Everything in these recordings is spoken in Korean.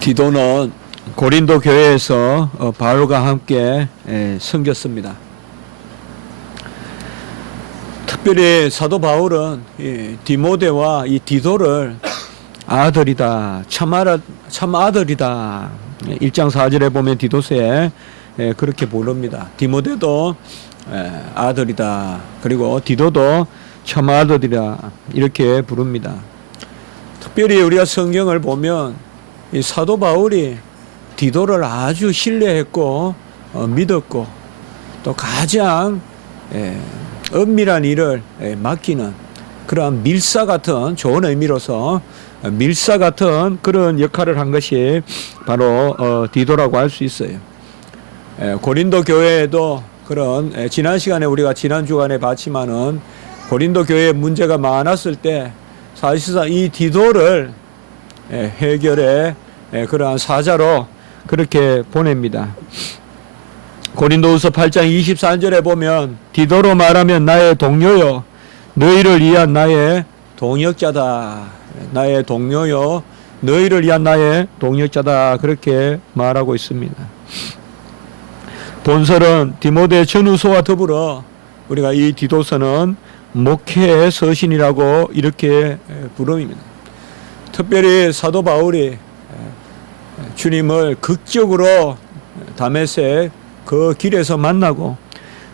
디도는 고린도 교회에서 바울과 함께 섬겼습니다. 특별히 사도 바울은 디모데와 이 디도를 아들이다, 참 아들이다. 1장 4절에 보면 디도서에 그렇게 부릅니다. 디모데도 아들이다. 그리고 디도도 참 아들이다. 이렇게 부릅니다. 특별히 우리가 성경을 보면 이 사도 바울이 디도를 아주 신뢰했고 믿었고 또 가장 은밀한 일을 맡기는 그러한 밀사 같은, 좋은 의미로서 밀사 같은 그런 역할을 한 것이 바로 디도라고 할 수 있어요. 고린도 교회에도 그런, 지난 시간에 우리가 지난 주간에 봤지만은 고린도 교회에 문제가 많았을 때 사실상 이 디도를 해결해 그러한 사자로 그렇게 보냅니다. 고린도후서 8장 23절에 보면 디도로 말하면 나의 동료요 너희를 위한 나의 동역자다. 나의 동료요 너희를 위한 나의 동역자다. 그렇게 말하고 있습니다. 본설은 디모데 전후서와 더불어 우리가 이 디도서는 목회의 서신이라고 이렇게 부릅니다. 특별히 사도 바울이 주님을 극적으로 다메섹 그 길에서 만나고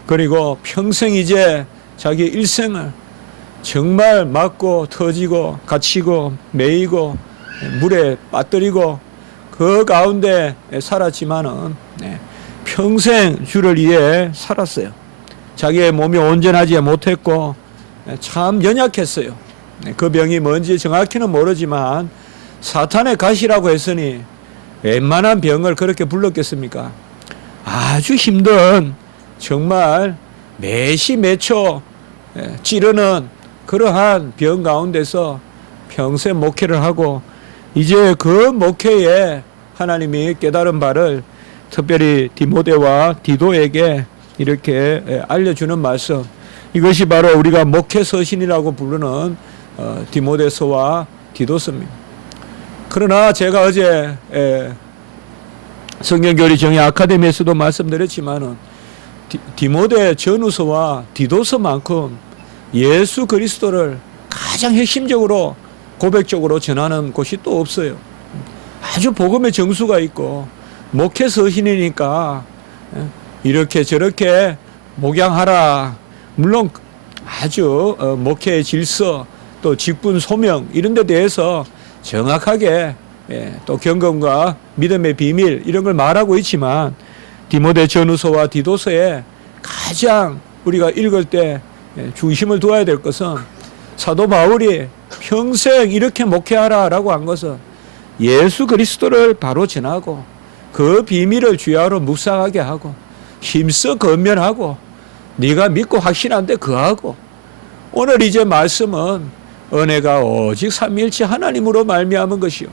그리고 평생 이제 자기 일생을 정말 맞고 터지고 갇히고 매이고 물에 빠뜨리고 그 가운데 살았지만은 평생 주를 위해 살았어요. 자기의 몸이 온전하지 못했고 참 연약했어요. 그 병이 뭔지 정확히는 모르지만 사탄의 가시라고 했으니 웬만한 병을 그렇게 불렀겠습니까? 아주 힘든, 정말 매시 매초 찌르는 그러한 병 가운데서 평생 목회를 하고 이제 그 목회에 하나님이 깨달은 바를 특별히 디모데와 디도에게 이렇게 알려주는 말씀, 이것이 바로 우리가 목회 서신이라고 부르는 디모데서와 디도서입니다. 그러나 제가 어제 성경교리 정의 아카데미에서도 말씀드렸지만은 디모데 전후서와 디도서만큼 예수 그리스도를 가장 핵심적으로 고백적으로 전하는 곳이 또 없어요. 아주 복음의 정수가 있고 목회 서신이니까 이렇게 저렇게 목양하라. 물론 아주 목회의 질서 또 직분 소명 이런 데 대해서 정확하게 또 경건과 믿음의 비밀 이런 걸 말하고 있지만 디모데 전후서와 디도서에 가장 우리가 읽을 때 중심을 두어야 될 것은 사도 바울이 평생 이렇게 목회하라라고 한 것은 예수 그리스도를 바로 전하고 그 비밀을 주야로 묵상하게 하고 힘써 건면하고 네가 믿고 확신한데 그하고 오늘 이제 말씀은 은혜가 오직 삼위일체 하나님으로 말미암은 것이요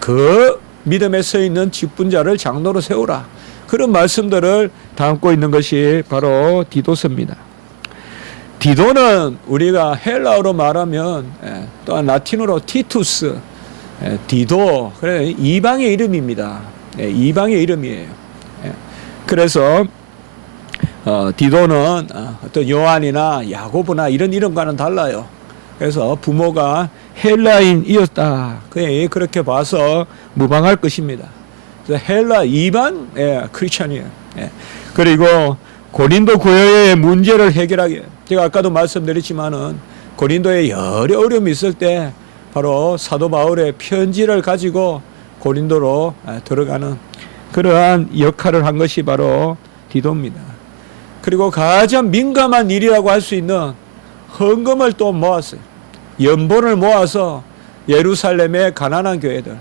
그 믿음에 서 있는 직분자를 장로로 세우라. 그런 말씀들을 담고 있는 것이 바로 디도서입니다. 디도는 우리가 헬라어로 말하면 또한 라틴어로 티투스, 디도, 그래 이방의 이름입니다. 이방의 이름이에요. 그래서 디도는 어떤 요한이나 야고보나 이런 이름과는 달라요. 그래서 부모가 헬라인이었다. 그렇게 봐서 무방할 것입니다. 그래서 헬라 이방 크리스찬이에요. 그리고 고린도 교회의 문제를 해결하게, 제가 아까도 말씀드렸지만은 고린도에 여러 어려움이 있을 때 바로 사도 바울의 편지를 가지고 고린도로 들어가는 그러한 역할을 한 것이 바로 디도입니다. 그리고 가장 민감한 일이라고 할 수 있는 헌금을 또 모았어요. 연본을 모아서 예루살렘의 가난한 교회들.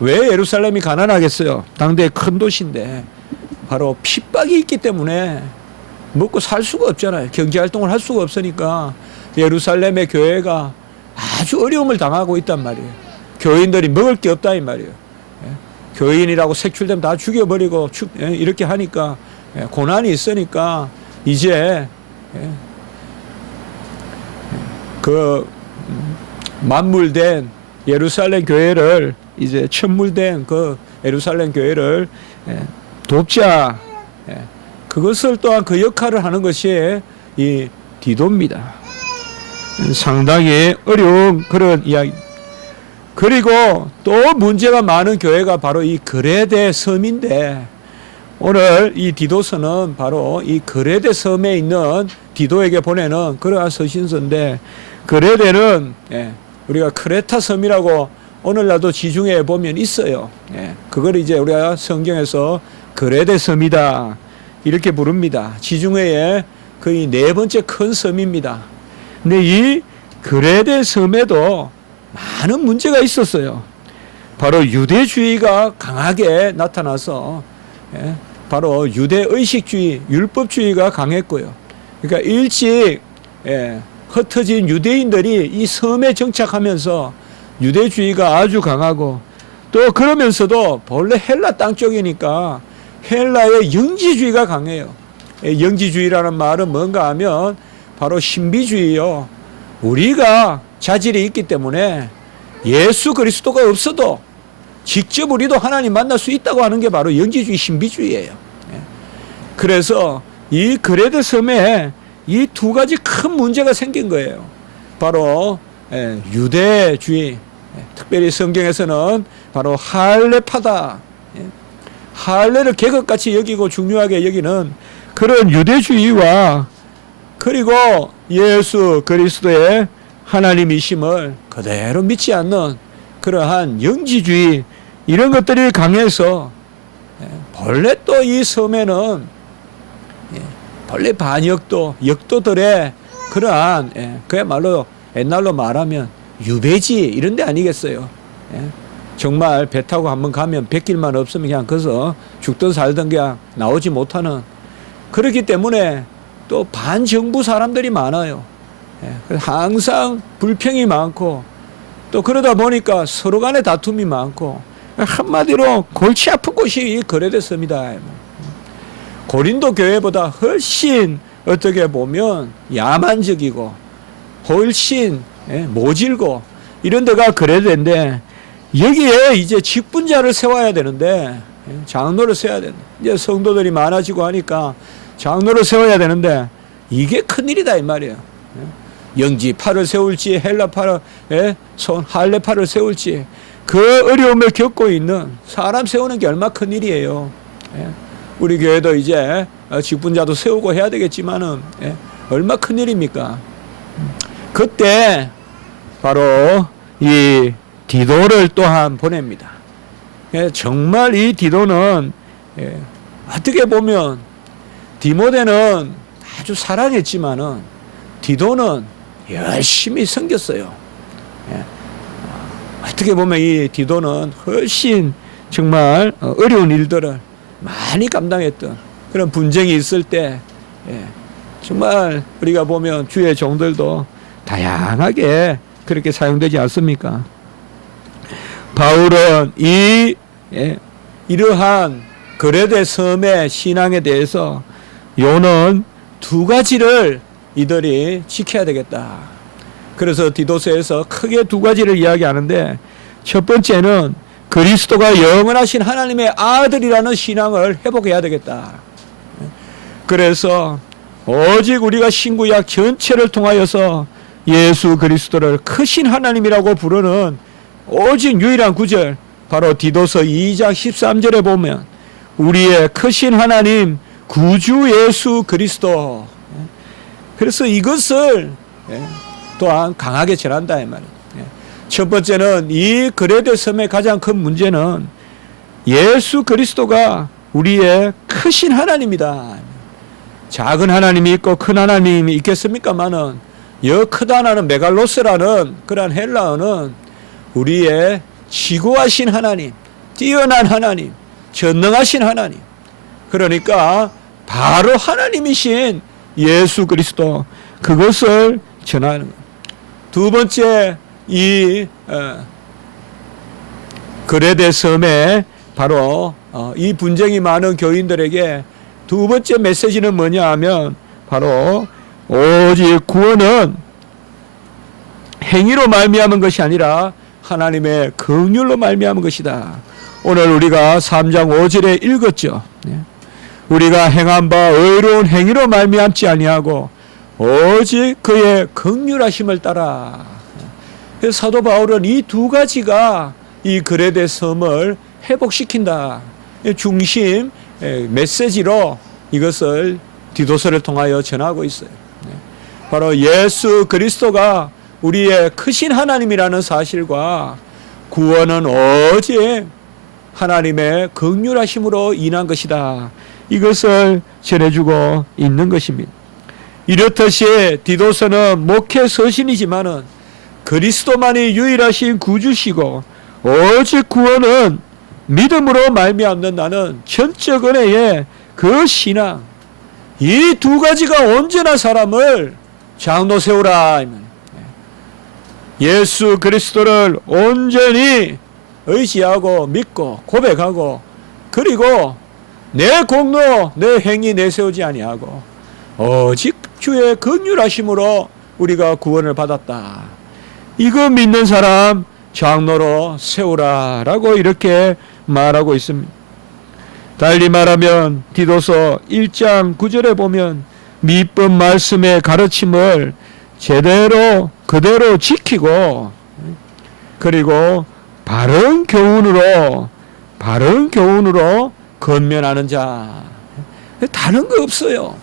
왜 예루살렘이 가난하겠어요? 당대의 큰 도시인데 바로 핍박이 있기 때문에 먹고 살 수가 없잖아요. 경제활동을 할 수가 없으니까 예루살렘의 교회가 아주 어려움을 당하고 있단 말이에요. 교인들이 먹을 게 없다 이 말이에요. 교인이라고 색출되면 다 죽여버리고 이렇게 하니까 고난이 있으니까 이제 그 만물된 예루살렘 교회를 이제 천물된 그 예루살렘 교회를 돕자. 그것을 또한 그 역할을 하는 것이 이 디도입니다. 상당히 어려운 그런 이야기. 그리고 또 문제가 많은 교회가 바로 이 그레데 섬인데, 오늘 이 디도서는 바로 이 그레데 섬에 있는 디도에게 보내는 그러한 서신서인데, 그레데는 우리가 크레타 섬이라고 오늘날도 지중해에 보면 있어요. 그걸 이제 우리가 성경에서 그레데 섬이다 이렇게 부릅니다. 지중해의 거의 네 번째 큰 섬입니다. 근데 이 그레데 섬에도 많은 문제가 있었어요. 바로 유대주의가 강하게 나타나서 바로 유대의식주의, 율법주의가 강했고요. 그러니까 일찍 흩어진 유대인들이 이 섬에 정착하면서 유대주의가 아주 강하고, 또 그러면서도 본래 헬라 땅 쪽이니까 헬라의 영지주의가 강해요. 영지주의라는 말은 뭔가 하면 바로 신비주의요. 우리가 자질이 있기 때문에 예수 그리스도가 없어도 직접 우리도 하나님 만날 수 있다고 하는 게 바로 영지주의, 신비주의예요. 그래서 이 그레데 섬에 이 두 가지 큰 문제가 생긴 거예요. 바로 유대주의, 특별히 성경에서는 바로 할례파다. 할례를 계급같이 여기고 중요하게 여기는 그런 유대주의와, 그리고 예수 그리스도의 하나님이심을 그대로 믿지 않는 그러한 영지주의, 이런 것들이 강해서 본래 또 이 섬에는 본래 반역도, 역도들의 그러한 그야말로 옛날로 말하면 유배지 이런 데 아니겠어요. 정말 배 타고 한번 가면 100길만 없으면 그냥 거기서 죽든 살든 그냥 나오지 못하는, 그렇기 때문에 또 반정부 사람들이 많아요. 항상 불평이 많고, 또 그러다 보니까 서로 간에 다툼이 많고, 한마디로 골치 아픈 곳이 이 그레데 섬이다. 고린도 교회보다 훨씬 어떻게 보면 야만적이고 훨씬 모질고 이런 데가 그레데인데, 여기에 이제 직분자를 세워야 되는데, 장로를 세워야 된다. 이제 성도들이 많아지고 하니까 장로를 세워야 되는데 이게 큰일이다 이 말이에요. 영지파를 세울지 헬라파를 할례파를 세울지 그 어려움을 겪고 있는 사람 세우는 게 얼마나 큰일이에요. 우리 교회도 이제 직분자도 세우고 해야 되겠지만은 얼마나 큰일입니까. 그때 바로 이 디도를 또한 보냅니다. 정말 이 디도는 어떻게 보면 디모데는 아주 사랑했지만은 디도는 열심히 섬겼어요. 어떻게 보면 이 디도는 훨씬 정말 어려운 일들을 많이 감당했던, 그런 분쟁이 있을 때 정말 우리가 보면 주의 종들도 다양하게 그렇게 사용되지 않습니까? 바울은 이러한 그레데 섬의 신앙에 대해서 요는 두 가지를 이들이 지켜야 되겠다. 그래서 디도서에서 크게 두 가지를 이야기하는데, 첫 번째는 그리스도가 영원하신 하나님의 아들이라는 신앙을 회복해야 되겠다. 그래서 오직 우리가 신구약 전체를 통하여서 예수 그리스도를 크신 하나님이라고 부르는 오직 유일한 구절, 바로 디도서 2장 13절에 보면 우리의 크신 하나님 구주 예수 그리스도. 그래서 이것을 또한 강하게 전한다 이 말이에요. 첫 번째는 이 그레데 섬의 가장 큰 문제는 예수 그리스도가 우리의 크신 하나님이다. 작은 하나님이 있고 큰 하나님이 있겠습니까마는 여 크다나는 메갈로스라는 그러한 헬라어는 우리의 지고하신 하나님, 뛰어난 하나님, 전능하신 하나님, 그러니까 바로 하나님이신 예수 그리스도, 그것을 전하는 것. 두 번째, 이 그레데 섬에 바로 이 분쟁이 많은 교인들에게 두 번째 메시지는 뭐냐 하면, 바로 오직 구원은 행위로 말미암은 것이 아니라 하나님의 긍휼로 말미암은 것이다. 오늘 우리가 3장 5절에 읽었죠. 우리가 행한 바 의로운 행위로 말미암지 아니하고 오직 그의 긍휼하심을 따라. 사도 바울은 이 두 가지가 이 그레데 섬을 회복시킨다. 중심 메시지로 이것을 디도서를 통하여 전하고 있어요. 바로 예수 그리스도가 우리의 크신 하나님이라는 사실과 구원은 오직 하나님의 긍휼하심으로 인한 것이다. 이것을 전해주고 있는 것입니다. 이렇듯이 디도서는 목회 서신이지만은 그리스도만이 유일하신 구주시고 오직 구원은 믿음으로 말미암는다는 전적 은혜의 그 신앙, 이 두 가지가 온전한 사람을 장로 세우라. 예수 그리스도를 온전히 의지하고 믿고 고백하고, 그리고 내 공로 내 행위 내세우지 아니하고 오직 주의 긍휼하심으로 우리가 구원을 받았다. 이거 믿는 사람 장로로 세우라라고 이렇게 말하고 있습니다. 달리 말하면 디도서 1장 9절에 보면 밑법 말씀의 가르침을 제대로 그대로 지키고, 그리고 바른 교훈으로 건면하는 자. 다른 거 없어요.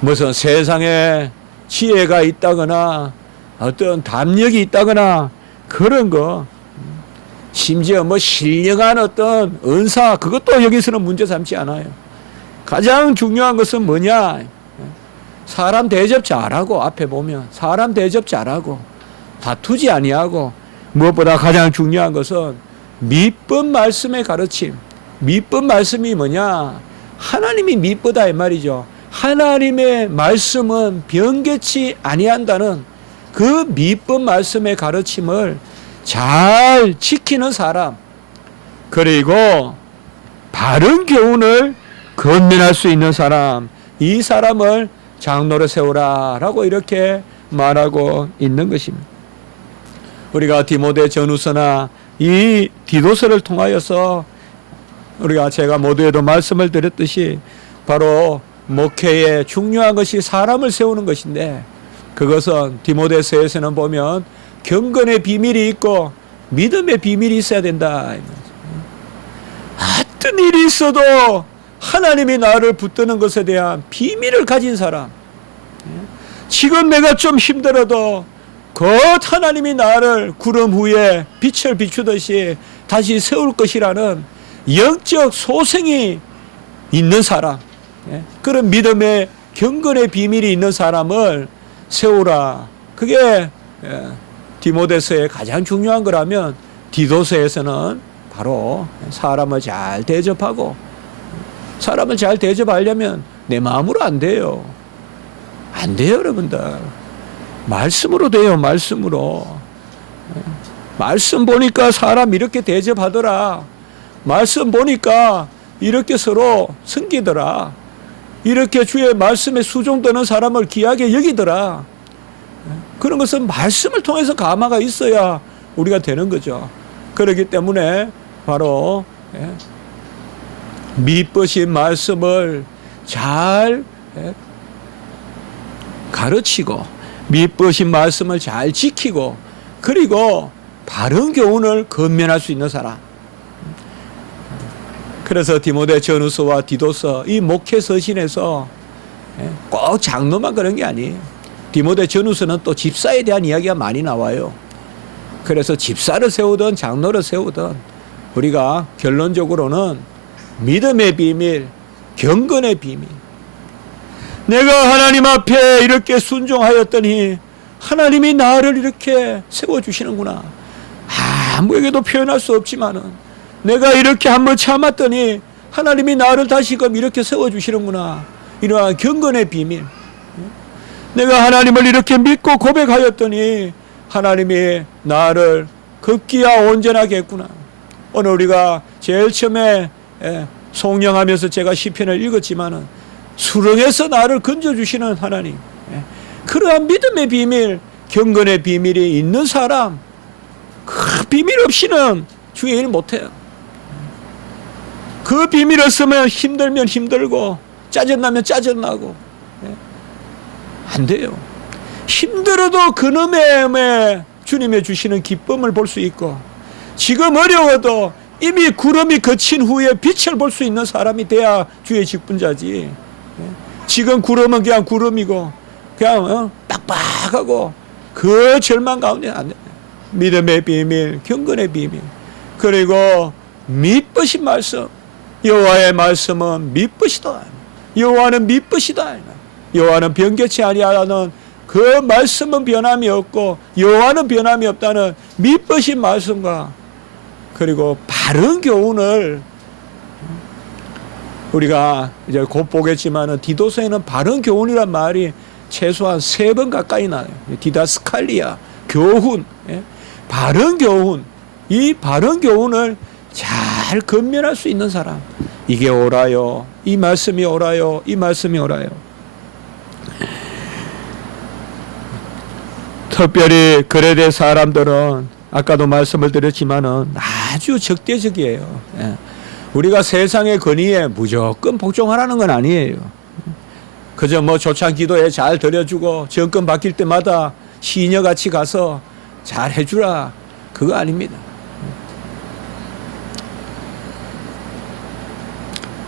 무슨 세상에 지혜가 있다거나 어떤 담력이 있다거나 그런 거, 심지어 뭐 신령한 어떤 은사, 그것도 여기서는 문제 삼지 않아요. 가장 중요한 것은 뭐냐? 사람 대접 잘하고, 앞에 보면 사람 대접 잘하고 다투지 아니하고, 무엇보다 가장 중요한 것은 밑법 말씀의 가르침. 밑법 말씀이 뭐냐? 하나님이 밑보다 이 말이죠. 하나님의 말씀은 변개치 아니한다는 그 밑법 말씀의 가르침을 잘 지키는 사람, 그리고 바른 교훈을 건면할 수 있는 사람, 이 사람을 장로로 세우라라고 이렇게 말하고 있는 것입니다. 우리가 디모데 전후서나 이 디도서를 통하여서 우리가 제가 모두에도 말씀을 드렸듯이 바로 목회의 중요한 것이 사람을 세우는 것인데, 그것은 디모데서에서는 보면 경건의 비밀이 있고 믿음의 비밀이 있어야 된다. 어떤 일이 있어도 하나님이 나를 붙드는 것에 대한 비밀을 가진 사람, 지금 내가 좀 힘들어도 곧 하나님이 나를 구름 후에 빛을 비추듯이 다시 세울 것이라는 영적 소생이 있는 사람, 그런 믿음의 경건의 비밀이 있는 사람을 세우라. 그게 디모데서의 가장 중요한 거라면, 디도서에서는 바로 사람을 잘 대접하고, 사람을 잘 대접하려면 내 마음으로 안 돼요. 안 돼요, 여러분들. 말씀으로 돼요, 말씀으로. 말씀 보니까 사람 이렇게 대접하더라. 말씀 보니까 이렇게 서로 섬기더라. 이렇게 주의 말씀에 수종되는 사람을 귀하게 여기더라. 그런 것은 말씀을 통해서 감화가 있어야 우리가 되는 거죠. 그렇기 때문에 바로 미쁘신 말씀을 잘 가르치고, 미쁘신 말씀을 잘 지키고, 그리고 바른 교훈을 건면할 수 있는 사람. 그래서 디모데 전후서와 디도서, 이 목회 서신에서 꼭 장로만 그런 게 아니에요. 디모데 전후서는 또 집사에 대한 이야기가 많이 나와요. 그래서 집사를 세우든 장로를 세우든 우리가 결론적으로는 믿음의 비밀, 경건의 비밀. 내가 하나님 앞에 이렇게 순종하였더니 하나님이 나를 이렇게 세워주시는구나. 아무에게도 표현할 수 없지만은 내가 이렇게 한번 참았더니 하나님이 나를 다시금 이렇게 세워주시는구나. 이러한 경건의 비밀. 내가 하나님을 이렇게 믿고 고백하였더니 하나님이 나를 급기야 온전하게 했구나. 오늘 우리가 제일 처음에 송영하면서 제가 시편을 읽었지만은 수렁에서 나를 건져주시는 하나님, 그러한 믿음의 비밀, 경건의 비밀이 있는 사람, 비밀 없이는 주의 일 못해요. 그 비밀 없으면 힘들면 힘들고 짜증나면 짜증나고 안 돼요. 힘들어도 그놈의 주님의 주시는 기쁨을 볼 수 있고 지금 어려워도 이미 구름이 그친 후에 빛을 볼 수 있는 사람이 돼야 주의 직분자지. 지금 구름은 그냥 구름이고 그냥 빡빡하고 그 절망 가운데 안 돼. 믿음의 비밀, 경건의 비밀, 그리고 믿으신 말씀. 여호와의 말씀은 믿으시다. 여호와는 믿으시다. 여호와는 변개치 아니하는 그 말씀은 변함이 없고 여호와는 변함이 없다는 믿으신 말씀과 그리고 바른 교훈을 우리가 이제 곧 보겠지만은 디도서에는 바른 교훈이란 말이 최소한 3번 가까이 나요. 디다스칼리아, 교훈, 바른 교훈. 이 바른 교훈을 잘 건면할 수 있는 사람. 이게 옳아요. 이 말씀이 옳아요. 이 말씀이 옳아요. 특별히 거래대 사람들은 아까도 말씀을 드렸지만은 아주 적대적이에요. 우리가 세상의 권위에 무조건 복종하라는 건 아니에요. 그저 뭐 조찬 기도에 잘 드려주고 정권 바뀔 때마다 시녀같이 가서 잘 해주라. 그거 아닙니다.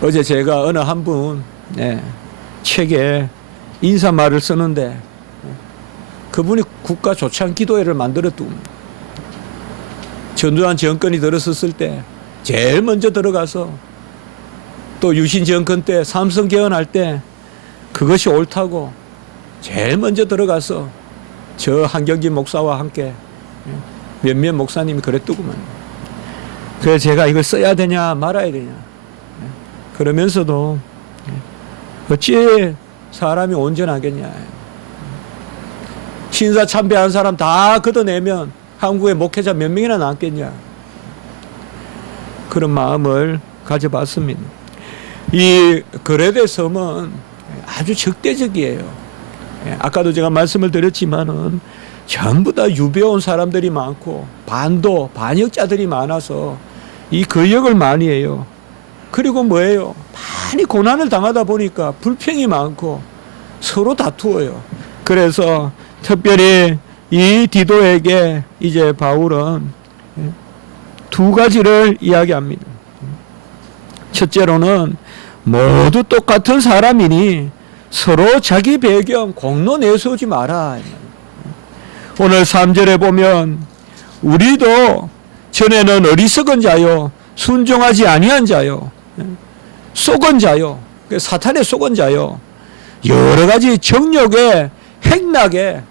어제 제가 어느 한 분 책에 인사말을 쓰는데 그분이 국가 조찬 기도회를 만들었더군요. 전두환 정권이 들어섰을 때 제일 먼저 들어가서 또 유신 정권 때 삼성 개헌할 때 그것이 옳다고 제일 먼저 들어가서 저 한경진 목사와 함께 몇몇 목사님이 그랬더구만. 그래서 제가 이걸 써야 되냐 말아야 되냐 그러면서도 어찌 사람이 온전하겠냐. 신사 참배한 사람 다 걷어내면 한국에 목회자 몇 명이나 남겠냐. 그런 마음을 가져봤습니다. 이 거래대 섬은 아주 적대적이에요. 아까도 제가 말씀을 드렸지만은 전부 다 유배온 사람들이 많고 반역자들이 많아서 이 거역을 많이 해요. 그리고 뭐예요? 많이 고난을 당하다 보니까 불평이 많고 서로 다투어요. 그래서 특별히 이 디도에게 이제 바울은 2가지를 이야기합니다. 첫째로는 모두 똑같은 사람이니 서로 자기 배경 공로 내세우지 마라. 오늘 3절에 보면 우리도 전에는 어리석은 자요 순종하지 아니한 자요 속은 자요 사탄의 속은 자요 여러 가지 정욕에 행락에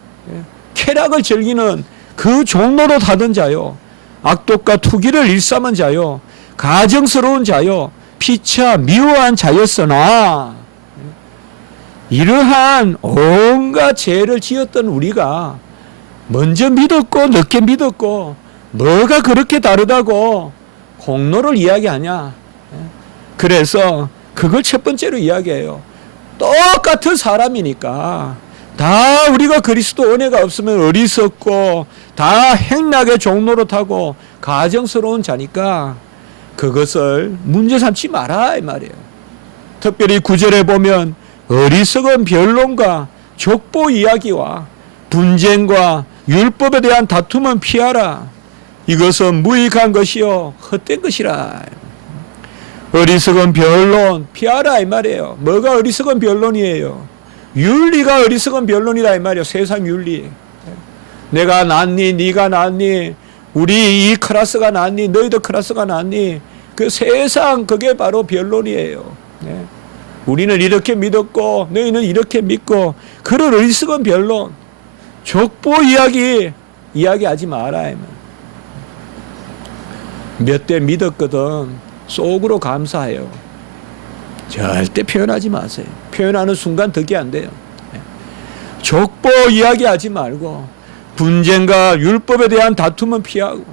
쾌락을 즐기는 그 종로로 타던 자요 악독과 투기를 일삼은 자요 가정스러운 자요 피차 미워한 자였으나 이러한 온갖 죄를 지었던 우리가 먼저 믿었고 늦게 믿었고 뭐가 그렇게 다르다고 공로를 이야기하냐. 그래서 그걸 첫 번째로 이야기해요. 똑같은 사람이니까 다 우리가 그리스도 은혜가 없으면 어리석고 다 행락의 종로로 타고 가정스러운 자니까 그것을 문제 삼지 마라 이 말이에요. 특별히 9절에 보면 어리석은 변론과 족보 이야기와 분쟁과 율법에 대한 다툼은 피하라. 이것은 무익한 것이요 헛된 것이라. 어리석은 변론 피하라 이 말이에요. 뭐가 어리석은 변론이에요? 윤리가 어리석은 변론이다 이 말이에요. 세상 윤리. 내가 낫니 네가 낫니 우리 이 클래스가 낫니 너희들 클래스가 낫니 그 세상 그게 바로 변론이에요. 우리는 이렇게 믿었고 너희는 이렇게 믿고 그런 어리석은 변론 족보 이야기하지 마라. 몇 대 믿었거든 속으로 감사해요. 절대 표현하지 마세요. 표현하는 순간 덕이 안 돼요. 족보 이야기하지 말고 분쟁과 율법에 대한 다툼은 피하고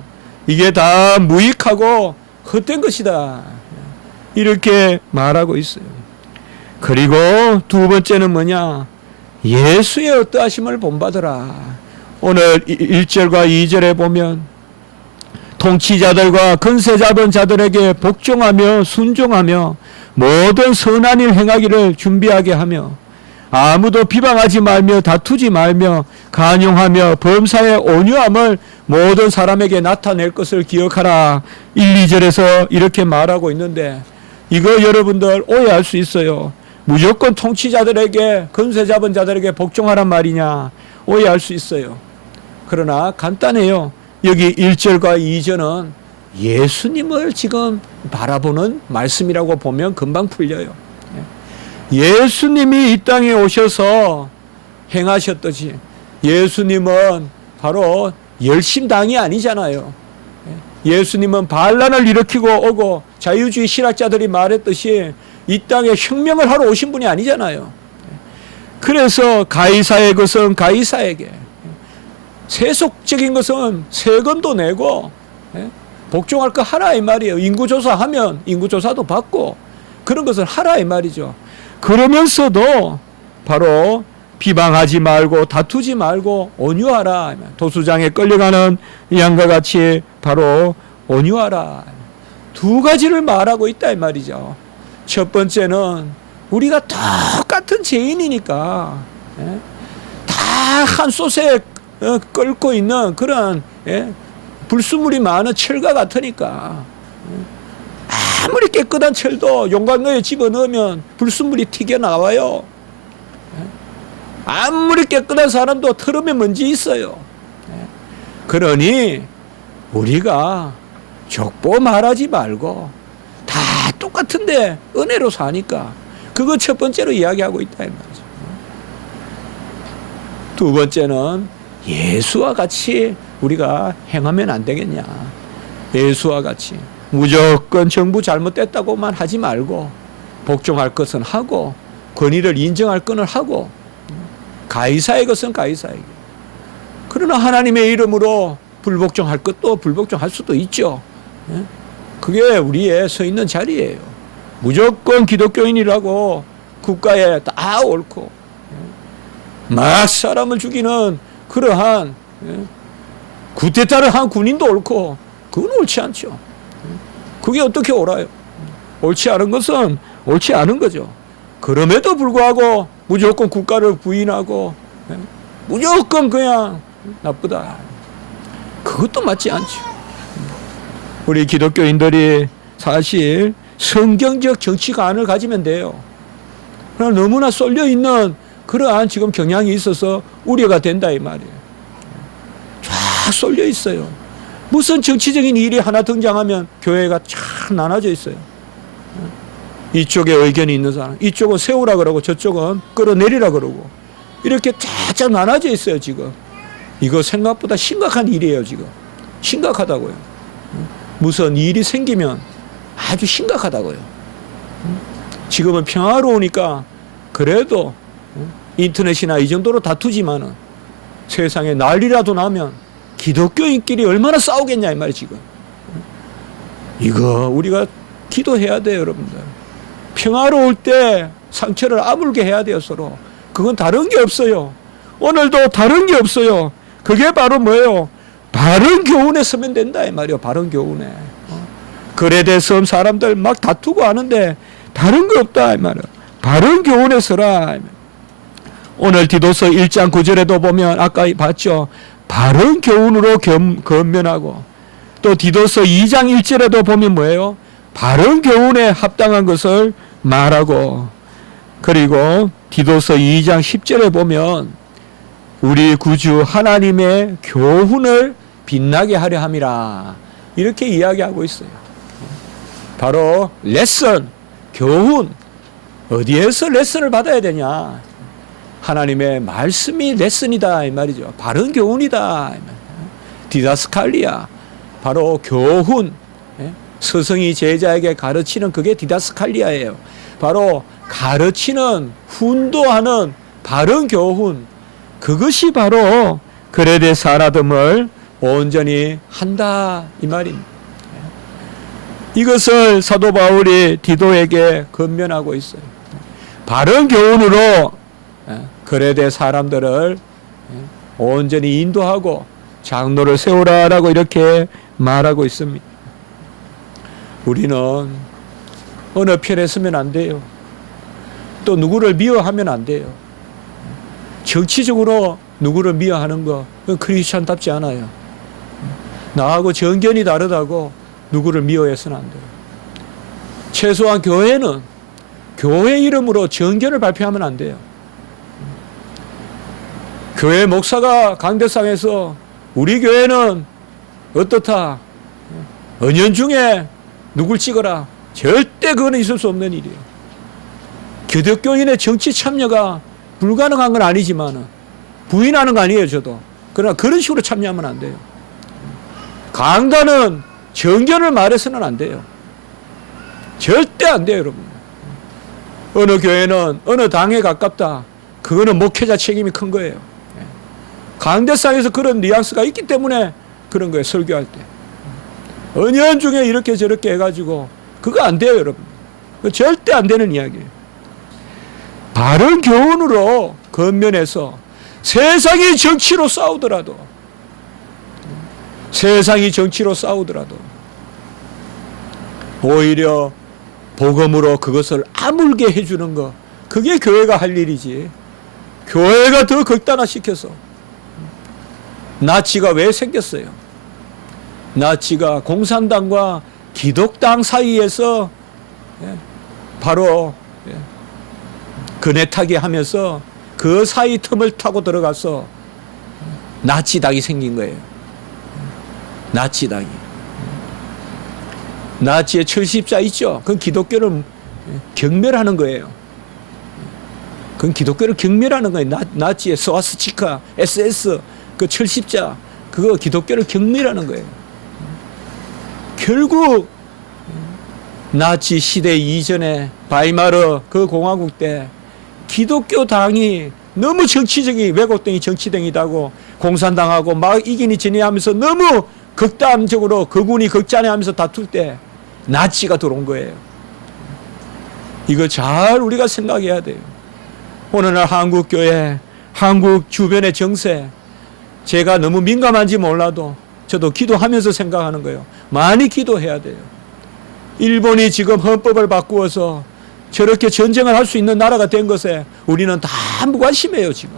이게 다 무익하고 헛된 것이다. 이렇게 말하고 있어요. 그리고 2번째는 뭐냐? 예수의 어떠하심을 본받으라. 오늘 1절과 2절에 보면 통치자들과 권세 잡은 자들에게 복종하며 순종하며 모든 선한 일 행하기를 준비하게 하며 아무도 비방하지 말며 다투지 말며 간용하며 범사의 온유함을 모든 사람에게 나타낼 것을 기억하라. 1, 2절에서 이렇게 말하고 있는데 이거 여러분들 오해할 수 있어요. 무조건 통치자들에게 권세 잡은 자들에게 복종하란 말이냐 오해할 수 있어요. 그러나 간단해요. 여기 1절과 2절은 예수님을 지금 바라보는 말씀이라고 보면 금방 풀려요. 예수님이 이 땅에 오셔서 행하셨듯이 예수님은 바로 열심당이 아니잖아요. 예수님은 반란을 일으키고 오고 자유주의 신학자들이 말했듯이 이 땅에 혁명을 하러 오신 분이 아니잖아요. 그래서 가이사의 것은 가이사에게, 세속적인 것은 세금도 내고 복종할 거 하라 이 말이에요. 인구조사하면 인구조사도 받고 그런 것을 하라 이 말이죠. 그러면서도 바로 비방하지 말고 다투지 말고 온유하라. 도수장에 끌려가는 양과 같이 바로 온유하라. 두 가지를 말하고 있다 이 말이죠. 첫 번째는 우리가 똑같은 죄인이니까 다 한 솥에 끓고 있는 그런 불순물이 많은 철과 같으니까 아무리 깨끗한 철도 용광로에 집어넣으면 불순물이 튀겨나와요. 아무리 깨끗한 사람도 털음에 먼지 있어요. 그러니 우리가 족보 말하지 말고 다 똑같은데 은혜로 사니까 그거 첫 번째로 이야기하고 있다 이 말이죠. 두 번째는 예수와 같이 우리가 행하면 안 되겠냐. 예수와 같이 무조건 정부 잘못됐다고만 하지 말고 복종할 것은 하고 권위를 인정할 것은 하고 가이사의 것은 가이사에게. 그러나 하나님의 이름으로 불복종할 것도 불복종할 수도 있죠. 그게 우리의 서 있는 자리예요. 무조건 기독교인이라고 국가에 다 옳고 막 사람을 죽이는 그러한 구테타를 한 군인도 옳고 그건 옳지 않죠. 그게 어떻게 옳아요? 옳지 않은 것은 옳지 않은 거죠. 그럼에도 불구하고 무조건 국가를 부인하고 무조건 그냥 나쁘다. 그것도 맞지 않죠. 우리 기독교인들이 사실 성경적 정치관을 가지면 돼요. 그러나 너무나 쏠려 있는 그러한 지금 경향이 있어서 우려가 된다 이 말이에요. 쫙 쏠려 있어요. 무슨 정치적인 일이 하나 등장하면 교회가 참 나눠져 있어요. 이쪽에 의견이 있는 사람, 이쪽은 세우라 그러고 저쪽은 끌어내리라 그러고 이렇게 쫙쫙 나눠져 있어요 지금. 이거 생각보다 심각한 일이에요 지금. 심각하다고요. 무슨 일이 생기면 아주 심각하다고요. 지금은 평화로우니까 그래도 인터넷이나 이 정도로 다투지만은 세상에 난리라도 나면 기독교인끼리 얼마나 싸우겠냐 이 말이 지금. 이거 우리가 기도해야 돼요 여러분들. 평화로울 때 상처를 아물게 해야 돼요 서로. 그건 다른 게 없어요. 오늘도 다른 게 없어요. 그게 바로 뭐예요? 바른 교훈에 서면 된다 이 말이에요. 바른 교훈에. 거래대섬 사람들 막 다투고 하는데 다른 거 없다 이 말이에요. 바른 교훈에 서라. 오늘 디도서 1장 9절에도 보면 아까 봤죠. 바른 교훈으로 권면하고 또 디도서 2장 1절에도 보면 뭐예요? 바른 교훈에 합당한 것을 말하고 그리고 디도서 2장 10절에 보면 우리 구주 하나님의 교훈을 빛나게 하려 함이라 이렇게 이야기하고 있어요. 바로 레슨, 교훈. 어디에서 레슨을 받아야 되냐? 하나님의 말씀이 레슨이다 이 말이죠. 바른 교훈이다. 디다스칼리아. 바로 교훈. 스승이 제자에게 가르치는 그게 디다스칼리아예요. 바로 가르치는 훈도하는 바른 교훈. 그것이 바로 그레데 사라듬을 온전히 한다 이 말입니다. 이것을 사도 바울이 디도에게 권면하고 있어요. 바른 교훈으로 그레데 사람들을 온전히 인도하고 장로를 세우라라고 이렇게 말하고 있습니다. 우리는 어느 편에 서면 안 돼요. 또 누구를 미워하면 안 돼요. 정치적으로 누구를 미워하는 거 그건 크리스찬답지 않아요. 나하고 정견이 다르다고 누구를 미워해서는 안 돼요. 최소한 교회는 교회 이름으로 정견을 발표하면 안 돼요. 교회 목사가 강대상에서 우리 교회는 어떻다, 은연중에 누굴 찍어라, 절대 그거는 있을 수 없는 일이에요. 기독교인의 정치 참여가 불가능한 건 아니지만 부인하는 거 아니에요, 저도. 그러나 그런 식으로 참여하면 안 돼요. 강단은 정견을 말해서는 안 돼요. 절대 안 돼요, 여러분. 어느 교회는 어느 당에 가깝다, 그거는 목회자 책임이 큰 거예요. 강대상에서 그런 뉘앙스가 있기 때문에 그런 거예요, 설교할 때. 은연중에 이렇게 저렇게 해가지고 그거 안 돼요, 여러분. 절대 안 되는 이야기예요. 바른 교훈으로 겉면에서 세상이 정치로 싸우더라도 오히려 복음으로 그것을 아물게 해주는 것, 그게 교회가 할 일이지. 교회가 더 극단화시켜서. 나치가 왜 생겼어요? 나치가 공산당과 기독당 사이에서 바로 그네타기 하면서 그 사이 틈을 타고 들어가서 나치당이 생긴 거예요. 나치당이. 나치의 철십자 있죠? 그건 기독교를 경멸하는 거예요. 그건 기독교를 경멸하는 거예요. 나치의 스와스티카, SS, 그 철십자, 그거 기독교를 경멸하는 거예요. 결국 나치 시대 이전에 바이마르 그 공화국 때 기독교 당이 너무 정치적인 왜곡된 정치등이다고 공산당하고 막 이기니 지니 하면서 너무 극단적으로 극운이 극단해하면서 다툴 때 나치가 들어온 거예요. 이거 잘 우리가 생각해야 돼요. 오늘날 한국 교회, 한국 주변의 정세, 제가 너무 민감한지 몰라도 저도 기도하면서 생각하는 거예요. 많이 기도해야 돼요. 일본이 지금 헌법을 바꾸어서 저렇게 전쟁을 할 수 있는 나라가 된 것에 우리는 다 무관심해요, 지금.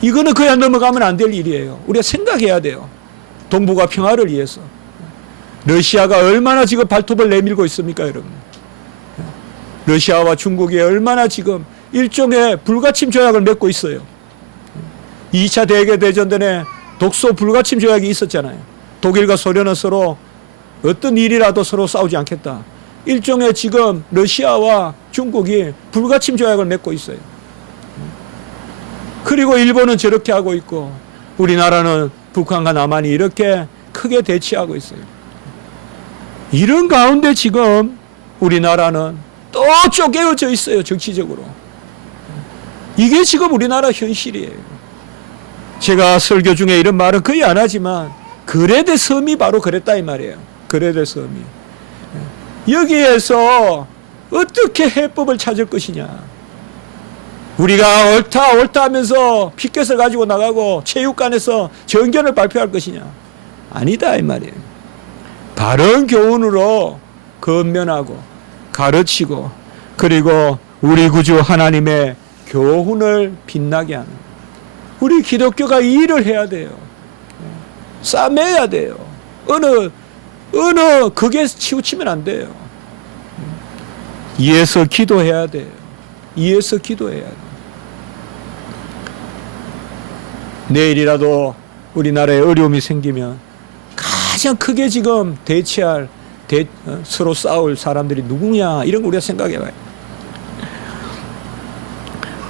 이거는 그냥 넘어가면 안 될 일이에요. 우리가 생각해야 돼요. 동북아 평화를 위해서. 러시아가 얼마나 지금 발톱을 내밀고 있습니까, 여러분? 러시아와 중국이 얼마나 지금 일종의 불가침 조약을 맺고 있어요. 2차 대개대전 전에 독소 불가침 조약이 있었잖아요. 독일과 소련은 서로 어떤 일이라도 서로 싸우지 않겠다. 일종의 지금 러시아와 중국이 불가침 조약을 맺고 있어요. 그리고 일본은 저렇게 하고 있고 우리나라는 북한과 남한이 이렇게 크게 대치하고 있어요. 이런 가운데 지금 우리나라는 또 쪼개어져 있어요, 정치적으로. 이게 지금 우리나라 현실이에요. 제가 설교 중에 이런 말은 거의 안 하지만 그레데 섬이 바로 그랬다 이 말이에요. 그레데 섬이. 여기에서 어떻게 해법을 찾을 것이냐. 우리가 옳다 하면서 피켓을 가지고 나가고 체육관에서 정견을 발표할 것이냐. 아니다 이 말이에요. 바른 교훈으로 건면하고 가르치고 그리고 우리 구주 하나님의 교훈을 빛나게 하는, 우리 기독교가 이 일을 해야 돼요. 싸매야 돼요. 어느 그게 치우치면 안 돼요. 이에서 기도해야 돼요. 이에서 기도해야 돼요. 내일이라도 우리나라에 어려움이 생기면 가장 크게 지금 대치할 서로 싸울 사람들이 누구냐, 이런 거 우리가 생각해 봐요.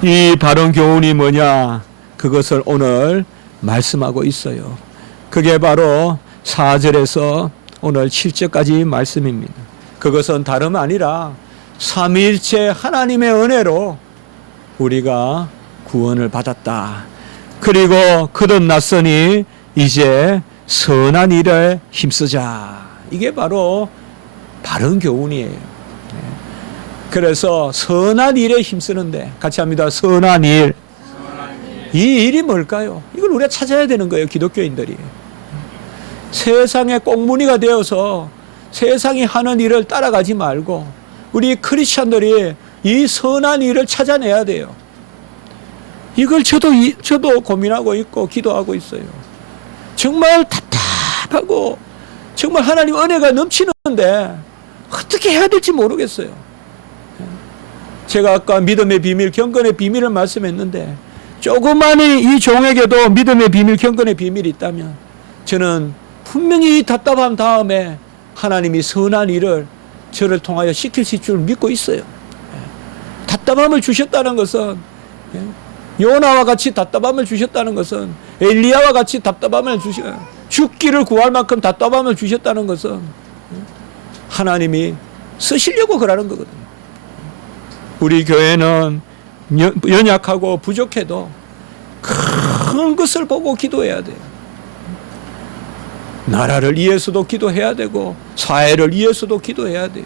이 바른 교훈이 뭐냐, 그것을 오늘 말씀하고 있어요. 그게 바로 4절에서 오늘 7절까지 말씀입니다. 그것은 다름 아니라 삼위일체 하나님의 은혜로 우리가 구원을 받았다. 그리고 거듭났으니 이제 선한 일에 힘쓰자. 이게 바로 바른 교훈이에요. 그래서 선한 일에 힘쓰는데 같이 합니다. 선한 일. 이 일이 뭘까요? 이걸 우리가 찾아야 되는 거예요, 기독교인들이. 세상의 꽁무니가 되어서 세상이 하는 일을 따라가지 말고 우리 크리스천들이 이 선한 일을 찾아내야 돼요. 이걸 저도 고민하고 있고 기도하고 있어요. 정말 답답하고 정말 하나님 은혜가 넘치는데 어떻게 해야 될지 모르겠어요. 제가 아까 믿음의 비밀, 경건의 비밀을 말씀했는데 조그마한 이 종에게도 믿음의 비밀, 경건의 비밀이 있다면 저는 분명히 이 답답한 다음에 하나님이 선한 일을 저를 통하여 시키실 줄 믿고 있어요. 답답함을 주셨다는 것은, 요나와 같이 답답함을 주셨다는 것은, 엘리야와 같이 답답함을 죽기를 구할 만큼 답답함을 주셨다는 것은 하나님이 쓰시려고 그러는 거거든요. 우리 교회는 연약하고 부족해도 큰 것을 보고 기도해야 돼요. 나라를 위해서도 기도해야 되고 사회를 위해서도 기도해야 돼요.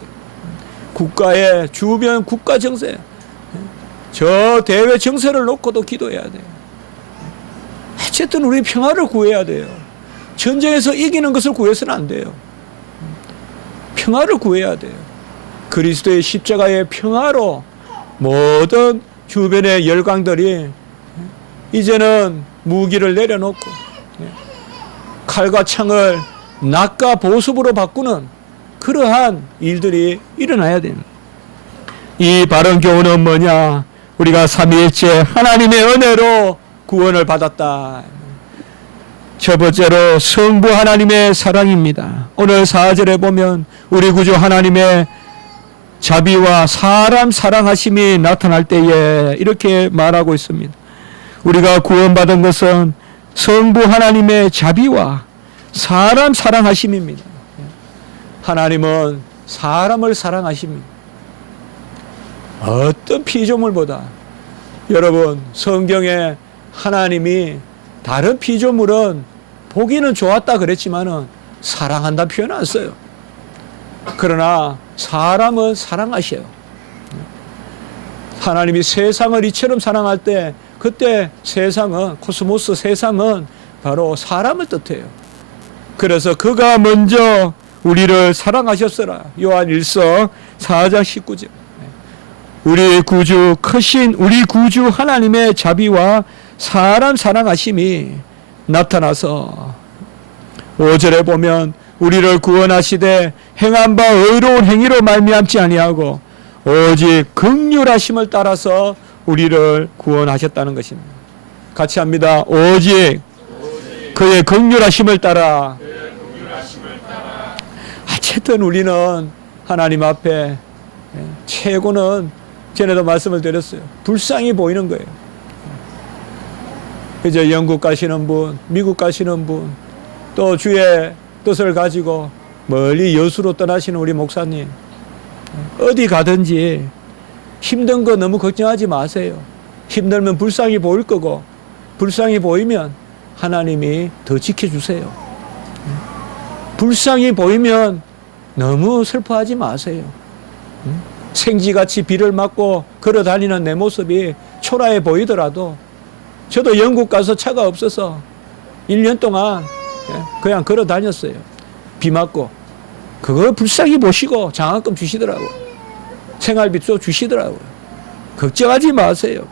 국가의 주변 국가 정세, 저 대외 정세를 놓고도 기도해야 돼요. 어쨌든 우리 평화를 구해야 돼요. 전쟁에서 이기는 것을 구해서는 안 돼요. 평화를 구해야 돼요. 그리스도의 십자가의 평화로 모든 주변의 열강들이 이제는 무기를 내려놓고 칼과 창을 낫과 보습으로 바꾸는 그러한 일들이 일어나야 됩니다. 이 바른 교훈은 뭐냐? 우리가 삼위일체 하나님의 은혜로 구원을 받았다. 첫 번째로 성부 하나님의 사랑입니다. 오늘 4절에 보면 우리 구주 하나님의 자비와 사람 사랑하심이 나타날 때에 이렇게 말하고 있습니다. 우리가 구원받은 것은 성부 하나님의 자비와 사람 사랑하심입니다. 하나님은 사람을 사랑하십니다. 어떤 피조물보다 여러분 성경에 하나님이 다른 피조물은 보기는 좋았다 그랬지만은 사랑한다 표현 안 써요. 그러나 사람은 사랑하셔요. 하나님이 세상을 이처럼 사랑할 때 그때 세상은 코스모스 세상은 바로 사람을 뜻해요. 그래서 그가 먼저 우리를 사랑하셨으라. 요한 1서 4장 19절. 우리 구주 크신 우리 구주 하나님의 자비와 사람 사랑하심이 나타나서 5절에 보면 우리를 구원하시되 행한 바 의로운 행위로 말미암지 아니하고 오직 긍휼하심을 따라서 우리를 구원하셨다는 것입니다. 같이 합니다. 오직 그의 긍휼하심을 따라. 어쨌든 우리는 하나님 앞에 최고는 전에도 말씀을 드렸어요. 불쌍히 보이는 거예요. 이제 영국 가시는 분, 미국 가시는 분, 또 주의 뜻을 가지고 멀리 여수로 떠나시는 우리 목사님, 어디 가든지 힘든 거 너무 걱정하지 마세요. 힘들면 불쌍히 보일 거고, 불쌍히 보이면 하나님이 더 지켜주세요. 불쌍히 보이면 너무 슬퍼하지 마세요. 생쥐같이 비를 맞고 걸어 다니는 내 모습이 초라해 보이더라도 저도 영국 가서 차가 없어서 1년 동안 그냥 걸어 다녔어요. 비 맞고. 그거 불쌍히 보시고 장학금 주시더라고요. 생활비도 주시더라고요. 걱정하지 마세요.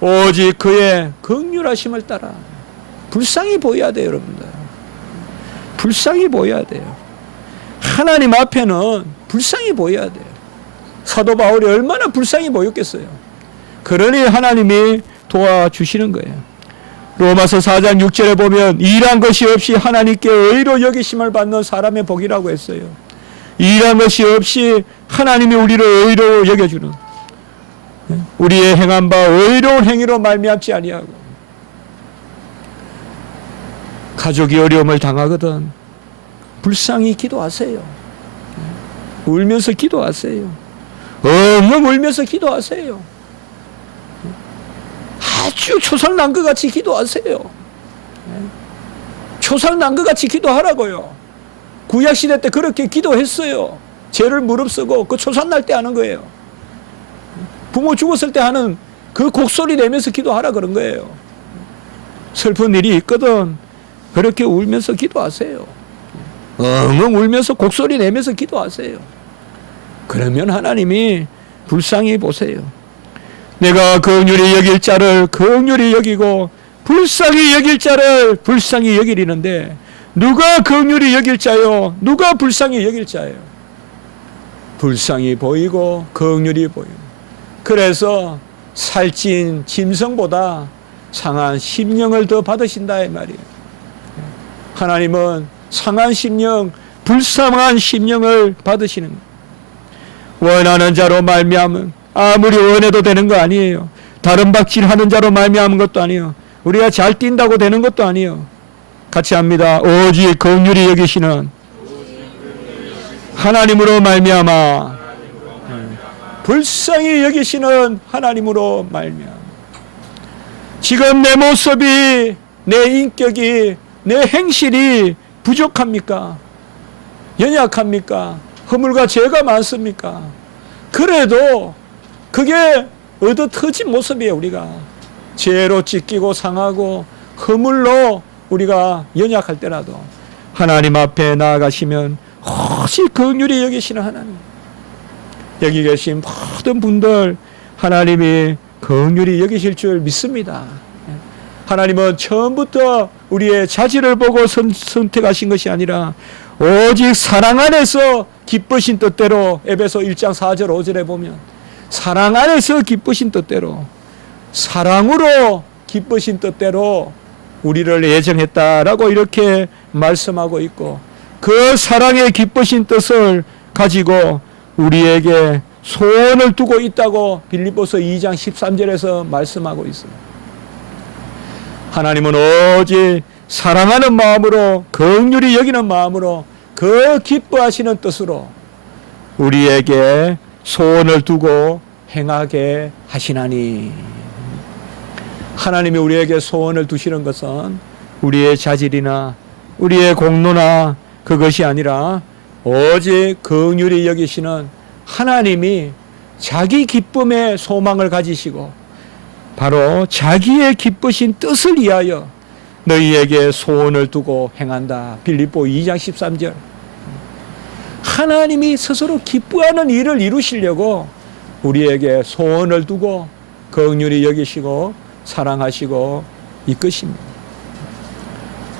오직 그의 긍휼하심을 따라 불쌍히 보여야 돼요, 여러분들. 불쌍히 보여야 돼요. 하나님 앞에는 불쌍히 보여야 돼요. 사도 바울이 얼마나 불쌍히 보였겠어요. 그러니 하나님이 도와주시는 거예요. 로마서 4장 6절에 보면 일한 것이 없이 하나님께 의로 여기심을 받는 사람의 복이라고 했어요. 일한 것이 없이 하나님이 우리를 의로 여겨주는, 우리의 행한 바 의로운 행위로 말미암지 아니하고. 가족이 어려움을 당하거든 불쌍히 기도하세요. 울면서 기도하세요. 엉엉 울면서 기도하세요. 아주 초상난 것 같이 기도하세요. 초상난 것 같이 기도하라고요. 구약시대 때 그렇게 기도했어요. 죄를 무릅쓰고 그 초상날 때 하는 거예요. 부모 죽었을 때 하는 그 곡소리 내면서 기도하라 그런 거예요. 슬픈 일이 있거든 그렇게 울면서 기도하세요. 엉엉 울면서 곡소리 내면서 기도하세요. 그러면 하나님이 불쌍히 보세요. 내가 긍휼히 여길 자를 긍휼히 여기고 불쌍히 여길 자를 불쌍히 여기리는데 누가 긍휼히 여길 자요? 누가 불쌍히 여길 자예요? 불쌍히 보이고 긍휼히 보이고. 그래서 살찐 짐승보다 상한 심령을 더 받으신다 이 말이에요. 하나님은 상한 심령, 불쌍한 심령을 받으시는 거예요. 원하는 자로 말미암은 아무리 원해도 되는 거 아니에요. 다른 박질하는 자로 말미암은 것도 아니에요. 우리가 잘 뛴다고 되는 것도 아니에요. 같이 합니다. 오직 긍휼히 여기시는 하나님으로 말미암아, 불쌍히 여기시는 하나님으로 말미암아. 지금 내 모습이, 내 인격이, 내 행실이 부족합니까? 연약합니까? 허물과 죄가 많습니까? 그래도 그게 얻어터진 모습이에요. 우리가 죄로 찢기고 상하고 허물로 우리가 연약할 때라도 하나님 앞에 나아가시면 오직 긍휼히 여기시는 하나님, 여기 계신 모든 분들 하나님이 긍휼히 여기실 줄 믿습니다. 하나님은 처음부터 우리의 자질을 보고 선택하신 것이 아니라 오직 사랑 안에서 기쁘신 뜻대로, 에베소 1장 4절 5절에 보면 사랑 안에서 기쁘신 뜻대로, 사랑으로 기쁘신 뜻대로 우리를 예정했다라고 이렇게 말씀하고 있고, 그 사랑의 기쁘신 뜻을 가지고 우리에게 소원을 두고 있다고 빌립보서 2장 13절에서 말씀하고 있어요. 하나님은 오직 사랑하는 마음으로, 긍휼히 여기는 마음으로, 그 기뻐하시는 뜻으로 우리에게 소원을 두고 행하게 하시나니. 하나님이 우리에게 소원을 두시는 것은 우리의 자질이나 우리의 공로나 그것이 아니라 오직 긍휼히 여기시는 하나님이 자기 기쁨의 소망을 가지시고 바로 자기의 기쁘신 뜻을 위하여 너희에게 소원을 두고 행한다. 빌립보 2장 13절. 하나님이 스스로 기뻐하는 일을 이루시려고 우리에게 소원을 두고 긍휼히 여기시고 사랑하시고 이끄십니다.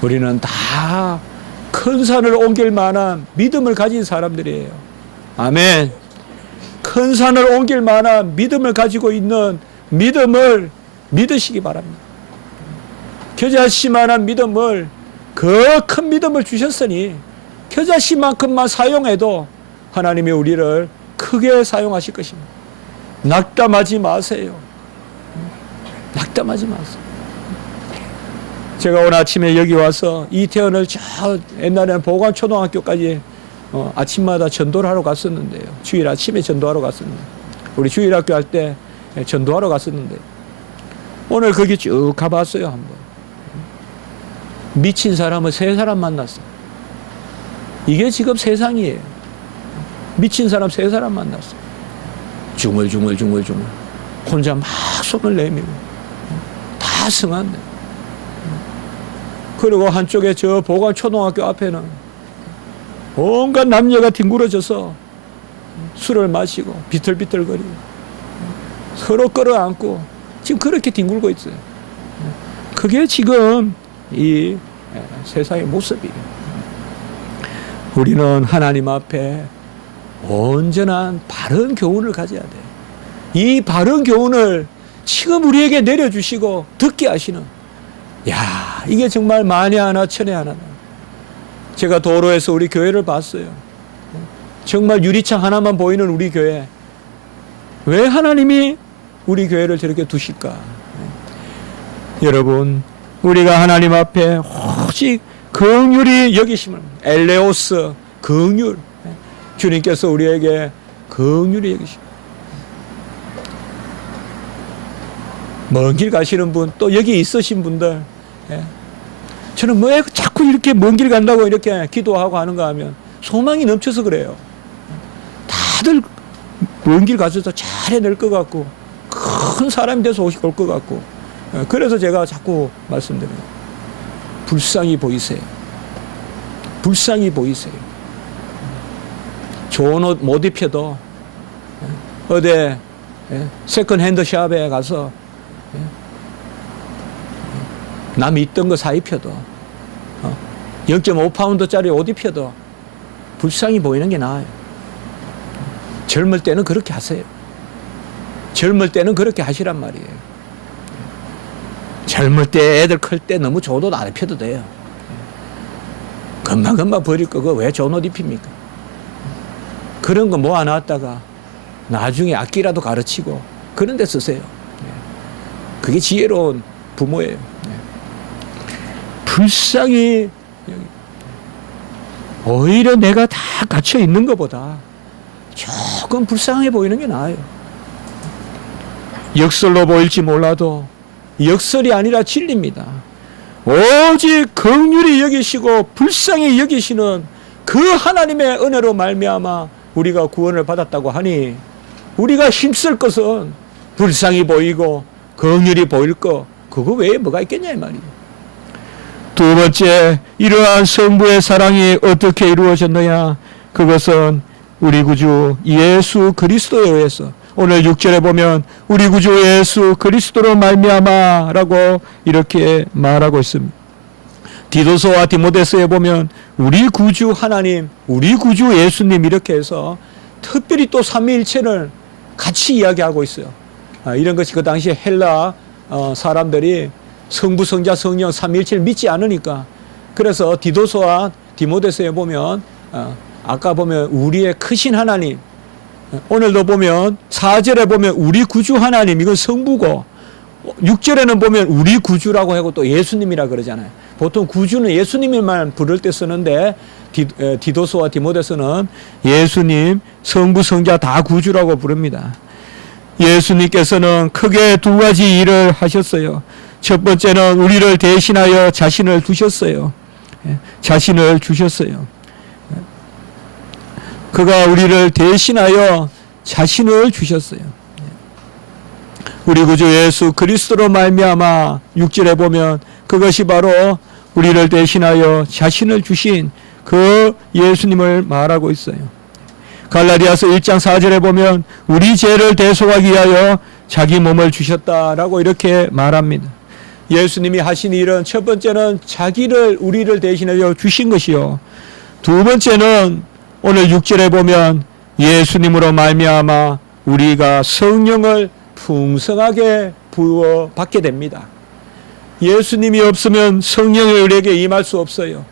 우리는 다 큰 산을 옮길 만한 믿음을 가진 사람들이에요. 아멘. 큰 산을 옮길 만한 믿음을 가지고 있는 믿음을 믿으시기 바랍니다. 겨자씨만한 믿음을, 그 큰 믿음을 주셨으니 겨자씨만큼만 사용해도 하나님이 우리를 크게 사용하실 것입니다. 낙담하지 마세요. 낙담하지 마세요. 제가 오늘 아침에 여기 와서 이태원을 저 옛날에는 보관초등학교까지 아침마다 전도를 하러 갔었는데요. 주일 아침에 전도하러 갔었는데, 우리 주일학교 할 때 전도하러 갔었는데 오늘 거기 쭉 가봤어요. 한번 미친 사람은 3사람 만났어요. 이게 지금 세상이에요. 미친 사람 3사람 만났어요. 중얼중얼 혼자 막 손을 내밀고 다 승한데. 그리고 한쪽에 저 보관초등학교 앞에는 온갖 남녀가 뒹굴어져서 술을 마시고 비틀비틀거리고 서로 끌어안고 지금 그렇게 뒹굴고 있어요. 그게 지금 이 세상의 모습이에요. 우리는 하나님 앞에 온전한 바른 교훈을 가져야 돼요. 이 바른 교훈을 지금 우리에게 내려주시고 듣게 하시는, 야, 이게 정말 만에 하나 천에 하나다. 제가 도로에서 우리 교회를 봤어요. 정말 유리창 하나만 보이는 우리 교회. 왜 하나님이 우리 교회를 저렇게 두실까? 여러분, 우리가 하나님 앞에 오직 긍휼히 여기심을, 엘레오스, 긍휼, 주님께서 우리에게 긍휼히 여기십니다. 먼 길 가시는 분, 또 여기 있으신 분들, 저는 왜 자꾸 이렇게 먼 길 간다고 이렇게 기도하고 하는가 하면 소망이 넘쳐서 그래요. 다들 먼 길 가셔서 잘 해낼 것 같고 큰 사람이 돼서 올 것 같고, 그래서 제가 자꾸 말씀드려요. 불쌍히 보이세요. 불쌍히 보이세요. 좋은 옷 못 입혀도 어디 세컨 핸드 샵에 가서 남이 있던 거 사 입혀도 0.5파운드짜리 옷 입혀도 불쌍히 보이는 게 나아요. 젊을 때는 그렇게 하세요. 젊을 때는 그렇게 하시란 말이에요. 젊을 때 애들 클 때 너무 좋은 옷 안 입혀도 돼요. 금방금방 버릴 거 그거 왜 좋은 옷 입힙니까? 그런 거 모아놨다가 나중에 악기라도 가르치고 그런 데 쓰세요. 그게 지혜로운 부모예요. 불쌍히 오히려 내가 다 갇혀 있는 것보다 조금 불쌍해 보이는 게 나아요. 역설로 보일지 몰라도 역설이 아니라 진리입니다. 오직 긍휼히 여기시고 불쌍히 여기시는 그 하나님의 은혜로 말미암아 우리가 구원을 받았다고 하니 우리가 힘쓸 것은 불쌍히 보이고 긍휼히 보일 거 그거 외에 뭐가 있겠냐 이 말이에요. 두 번째, 이러한 성부의 사랑이 어떻게 이루어졌느냐? 그것은 우리 구주 예수 그리스도에 의해서 오늘 6절에 보면 우리 구주 예수 그리스도로 말미암아라고 이렇게 말하고 있습니다. 디도서와 디모데서에 보면 우리 구주 하나님, 우리 구주 예수님 이렇게 해서 특별히 또 삼위일체를 같이 이야기하고 있어요. 이런 것이 그 당시 헬라 사람들이 성부, 성자, 성령 삼위일체를 믿지 않으니까 그래서 디도서와 디모데서에 보면 아까 보면 우리의 크신 하나님, 오늘도 보면 4절에 보면 우리 구주 하나님, 이건 성부고 6절에는 보면 우리 구주라고 하고 또 예수님이라 그러잖아요. 보통 구주는 예수님만 부를 때 쓰는데 디도서와 디모데서는 예수님, 성부, 성자 다 구주라고 부릅니다. 예수님께서는 크게 두 가지 일을 하셨어요. 첫 번째는 우리를 대신하여 자신을 두셨어요. 자신을 주셨어요. 그가 우리를 대신하여 자신을 주셨어요. 우리 구주 예수 그리스도로 말미암아 6절에 보면 그것이 바로 우리를 대신하여 자신을 주신 그 예수님을 말하고 있어요. 갈라디아서 1장 4절에 보면 우리 죄를 대속하기 위하여 자기 몸을 주셨다라고 이렇게 말합니다. 예수님이 하신 일은 첫 번째는 우리를 대신하여 주신 것이요. 두 번째는 오늘 6절에 보면 예수님으로 말미암아 우리가 성령을 풍성하게 부어 받게 됩니다. 예수님이 없으면 성령의 우리에게 임할 수 없어요.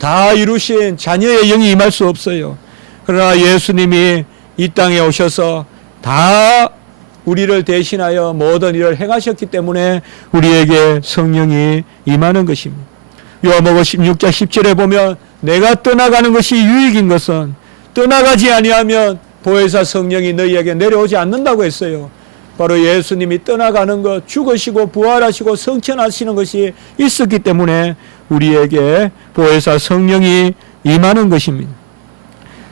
다 이루신 자녀의 영이 임할 수 없어요. 그러나 예수님이 이 땅에 오셔서 다 우리를 대신하여 모든 일을 행하셨기 때문에 우리에게 성령이 임하는 것입니다. 요한복음 16장 10절에 보면 내가 떠나가는 것이 유익인 것은 떠나가지 아니하면 보혜사 성령이 너희에게 내려오지 않는다고 했어요. 바로 예수님이 떠나가는 것, 죽으시고 부활하시고 성천하시는 것이 있었기 때문에 우리에게 보혜사 성령이 임하는 것입니다.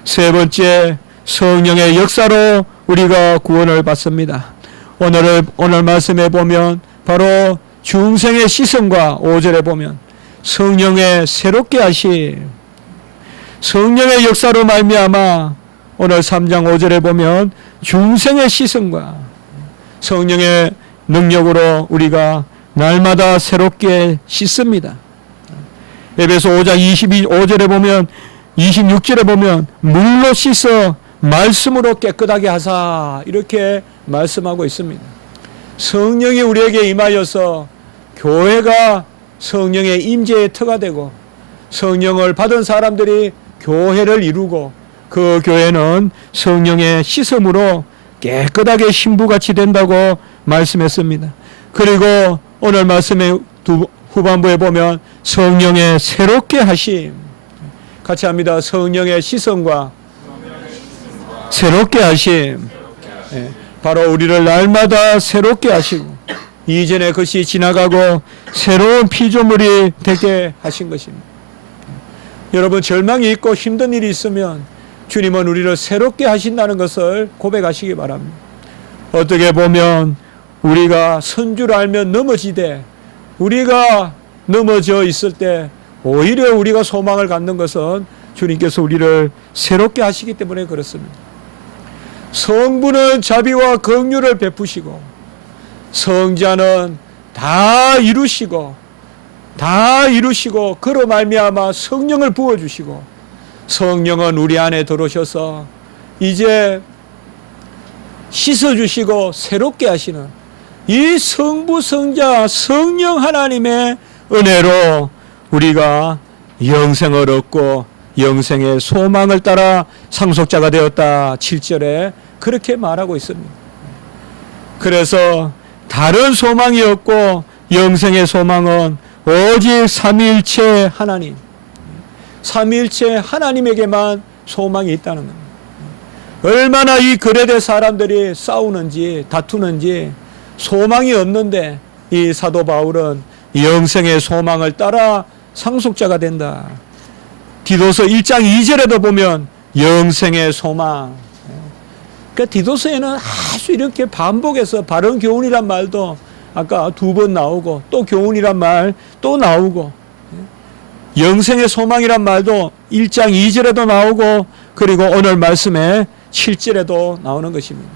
세 번째, 성령의 역사로 우리가 구원을 받습니다. 오늘 말씀에 보면 바로 중생의 시선과 5절에 보면 성령의 새롭게 하심, 성령의 역사로 말미암아 오늘 3장 5절에 보면 중생의 시선과 성령의 능력으로 우리가 날마다 새롭게 씻습니다. 에베소 5장 22절에 보면 26절에 보면 물로 씻어 말씀으로 깨끗하게 하사 이렇게 말씀하고 있습니다. 성령이 우리에게 임하여서 교회가 성령의 임재의 터가 되고 성령을 받은 사람들이 교회를 이루고 그 교회는 성령의 씻음으로 깨끗하게 신부같이 된다고 말씀했습니다. 그리고 오늘 말씀의 후반부에 보면 성령의 새롭게 하심, 같이 합니다. 성령의 시선과 새롭게 하심. 바로 우리를 날마다 새롭게 하시고 이전의 것이 지나가고 새로운 피조물이 되게 하신 것입니다. 여러분, 절망이 있고 힘든 일이 있으면 주님은 우리를 새롭게 하신다는 것을 고백하시기 바랍니다. 어떻게 보면 우리가 선줄 알면 넘어지되 우리가 넘어져 있을 때 오히려 우리가 소망을 갖는 것은 주님께서 우리를 새롭게 하시기 때문에 그렇습니다. 성부는 자비와 긍휼을 베푸시고 성자는 다 이루시고 그로 말미암아 성령을 부어주시고 성령은 우리 안에 들어오셔서 이제 씻어주시고 새롭게 하시는 이 성부 성자 성령 하나님의 은혜로 우리가 영생을 얻고 영생의 소망을 따라 상속자가 되었다. 7절에 그렇게 말하고 있습니다. 그래서 다른 소망이 없고 영생의 소망은 오직 삼위일체 하나님, 삼위일체 하나님에게만 소망이 있다는 겁니다. 얼마나 이 거래대 사람들이 싸우는지 다투는지 소망이 없는데 이 사도 바울은 영생의 소망을 따라 상속자가 된다. 디도서 1장 2절에도 보면 영생의 소망. 그러니까 디도서에는 아주 이렇게 반복해서 바른 교훈이란 말도 아까 2번 나오고 또 교훈이란 말 또 나오고 영생의 소망이란 말도 1장 2절에도 나오고 그리고 오늘 말씀에 7절에도 나오는 것입니다.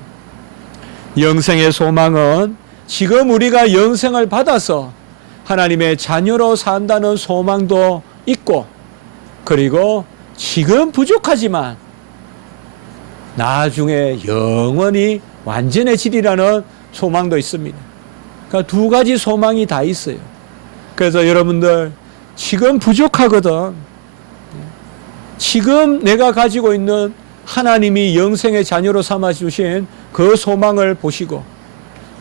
영생의 소망은 지금 우리가 영생을 받아서 하나님의 자녀로 산다는 소망도 있고 그리고 지금 부족하지만 나중에 영원히 완전해지리라는 소망도 있습니다. 그러니까 두 가지 소망이 다 있어요. 그래서 여러분들 지금 부족하거든. 지금 내가 가지고 있는 하나님이 영생의 자녀로 삼아주신 그 소망을 보시고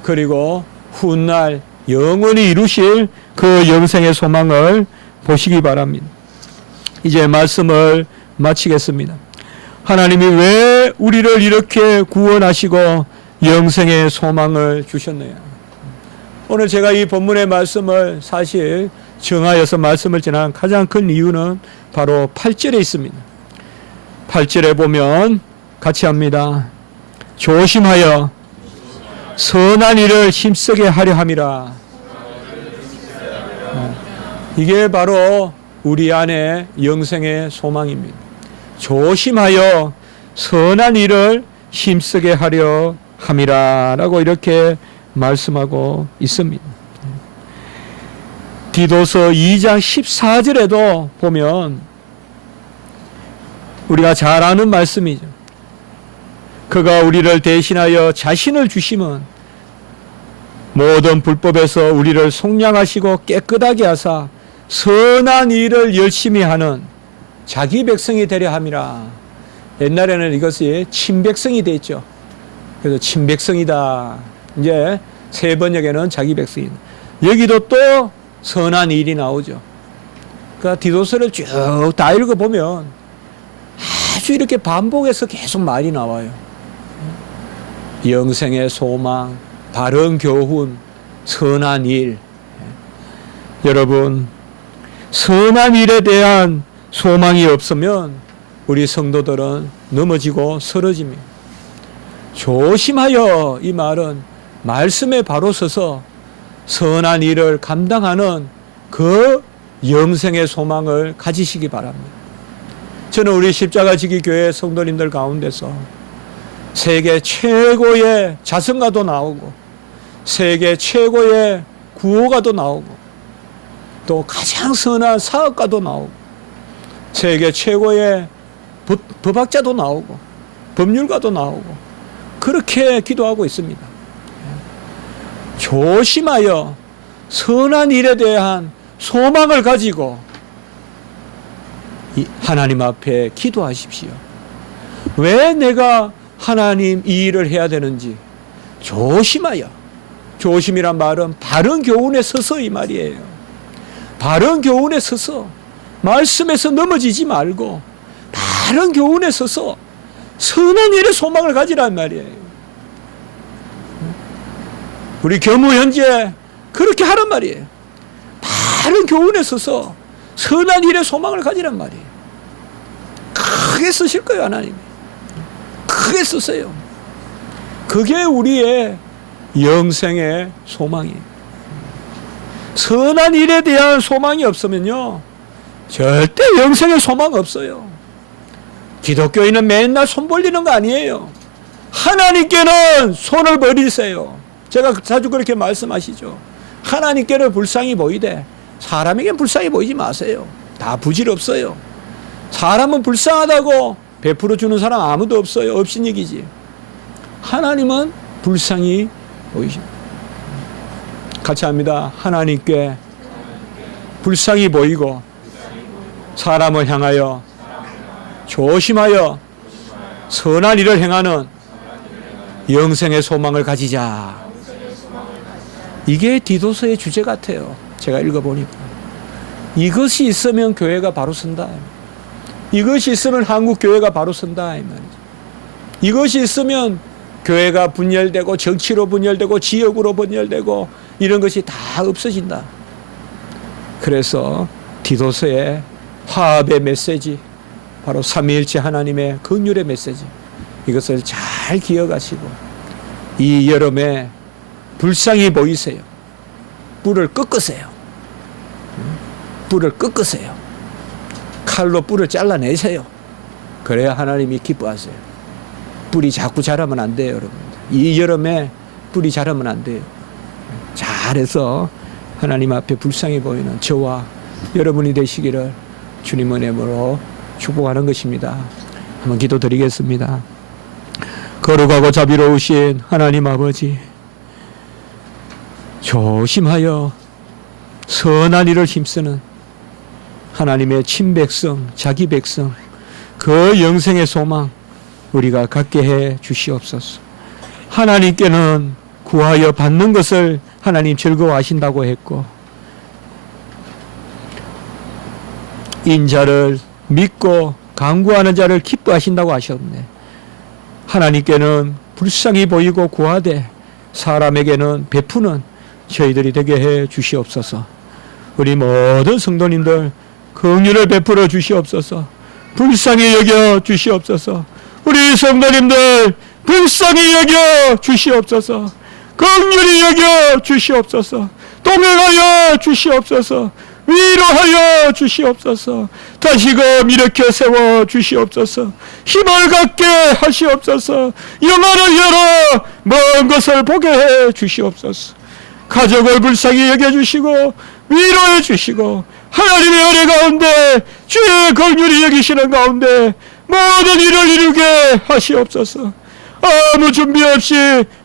그리고 훗날 영원히 이루실 그 영생의 소망을 보시기 바랍니다. 이제 말씀을 마치겠습니다. 하나님이 왜 우리를 이렇게 구원하시고 영생의 소망을 주셨느냐. 오늘 제가 이 본문의 말씀을 사실 정하여서 말씀을 전한 가장 큰 이유는 바로 8절에 있습니다. 8절에 보면 같이 합니다. 조심하여 선한 일을 힘쓰게 하려 함이라. 이게 바로 우리 안에 영생의 소망입니다. 조심하여 선한 일을 힘쓰게 하려 함이라 라고 이렇게 말씀하고 있습니다. 디도서 2장 14절에도 보면 우리가 잘 아는 말씀이죠. 그가 우리를 대신하여 자신을 주심은 모든 불법에서 우리를 속량하시고 깨끗하게 하사 선한 일을 열심히 하는 자기 백성이 되려 함이라. 옛날에는 이것이 친백성이 되어 있죠. 그래서 친백성이다. 이제 세 번역에는 자기 백성이다. 여기도 또 선한 일이 나오죠. 그러니까 디도서를 쭉 다 읽어보면 아주 이렇게 반복해서 계속 말이 나와요. 영생의 소망, 바른 교훈, 선한 일. 여러분, 선한 일에 대한 소망이 없으면 우리 성도들은 넘어지고 쓰러집니다. 조심하여 이 말은 말씀에 바로 서서 선한 일을 감당하는 그 영생의 소망을 가지시기 바랍니다. 저는 우리 십자가지기 교회 성도님들 가운데서 세계 최고의 자선가도 나오고 세계 최고의 구호가도 나오고 또 가장 선한 사업가도 나오고 세계 최고의 법학자도 나오고 법률가도 나오고 그렇게 기도하고 있습니다. 조심하여 선한 일에 대한 소망을 가지고 하나님 앞에 기도하십시오. 왜 내가 하나님 이 일을 해야 되는지 조심하여. 조심이란 말은 바른 교훈에 서서 이 말이에요. 바른 교훈에 서서 말씀에서 넘어지지 말고 바른 교훈에 서서 선한 일에 소망을 가지란 말이에요. 우리 교무 현재 그렇게 하란 말이에요. 바른 교훈에 서서 선한 일에 소망을 가지란 말이에요. 크게 쓰실 거예요, 하나님이. 크게 쓰세요. 그게 우리의 영생의 소망이에요. 선한 일에 대한 소망이 없으면요, 절대 영생의 소망 없어요. 기독교인은 맨날 손 벌리는 거 아니에요. 하나님께는 손을 벌리세요. 제가 자주 그렇게 말씀하시죠. 하나님께는 불쌍히 보이되 사람에겐 불쌍히 보이지 마세요. 다 부질없어요. 사람은 불쌍하다고 베풀어 주는 사람 아무도 없어요. 업신여기지. 하나님은 불쌍히 보이십니다. 같이 합니다. 하나님께 불쌍히 보이고 사람을 향하여 조심하여 선한 일을 행하는 영생의 소망을 가지자. 이게 디도서의 주제 같아요. 제가 읽어보니까. 이것이 있으면 교회가 바로 선다. 이것이 있으면 한국 교회가 바로 선다. 이것이 있으면 교회가 분열되고 정치로 분열되고 지역으로 분열되고 이런 것이 다 없어진다. 그래서 디도서의 화합의 메시지, 바로 삼위일체 하나님의 긍휼의 메시지, 이것을 잘 기억하시고 이 여름에 불쌍히 보이세요. 뿔을 꺾으세요. 뿔을 꺾으세요. 칼로 뿔을 잘라내세요. 그래야 하나님이 기뻐하세요. 뿔이 자꾸 자라면 안 돼요, 여러분. 이 여름에 뿔이 자라면 안 돼요. 잘해서 하나님 앞에 불쌍히 보이는 저와 여러분이 되시기를 주님 은혜로 축복하는 것입니다. 한번 기도드리겠습니다. 거룩하고 자비로우신 하나님 아버지, 조심하여 선한 일을 힘쓰는 하나님의 친백성, 자기 백성, 그 영생의 소망 우리가 갖게 해 주시옵소서. 하나님께는 구하여 받는 것을 하나님 즐거워하신다고 했고, 인자를 믿고 간구하는 자를 기뻐하신다고 하셨네. 하나님께는 불쌍히 보이고 구하되 사람에게는 베푸는 저희들이 되게 해 주시옵소서. 우리 모든 성도님들 긍휼을 베풀어 주시옵소서. 불쌍히 여겨 주시옵소서. 우리 성도님들 불쌍히 여겨 주시옵소서. 긍휼히 여겨 주시옵소서. 동행하여 주시옵소서. 위로하여 주시옵소서. 다시금 일으켜 세워 주시옵소서. 힘을 갖게 하시옵소서. 영안을 열어 먼 것을 보게 해 주시옵소서. 가족을 불쌍히 여겨주시고 위로해 주시고 하나님의 은혜 가운데 주의 긍휼히 여기시는 가운데 모든 일을 이루게 하시옵소서. 아무 준비 없이,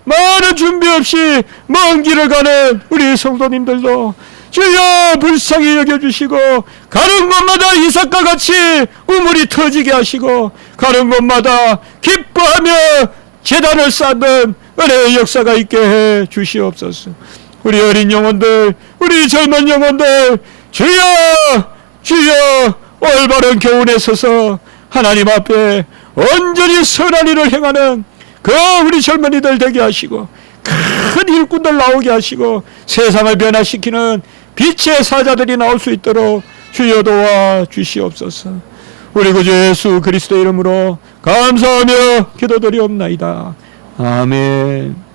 많은 준비 없이 먼 길을 가는 우리 성도님들도 주여 불쌍히 여겨주시고 가는 곳마다 이삭과 같이 우물이 터지게 하시고 가는 곳마다 기뻐하며 제단을 쌓는 은혜의 역사가 있게 해 주시옵소서. 우리 어린 영혼들, 우리 젊은 영혼들 주여 주여 올바른 교훈에 서서 하나님 앞에 온전히 선한 일을 행하는 그 우리 젊은이들 되게 하시고 큰 일꾼들 나오게 하시고 세상을 변화시키는 빛의 사자들이 나올 수 있도록 주여 도와 주시옵소서. 우리 구주 예수 그리스도 이름으로 감사하며 기도드리옵나이다. 아멘.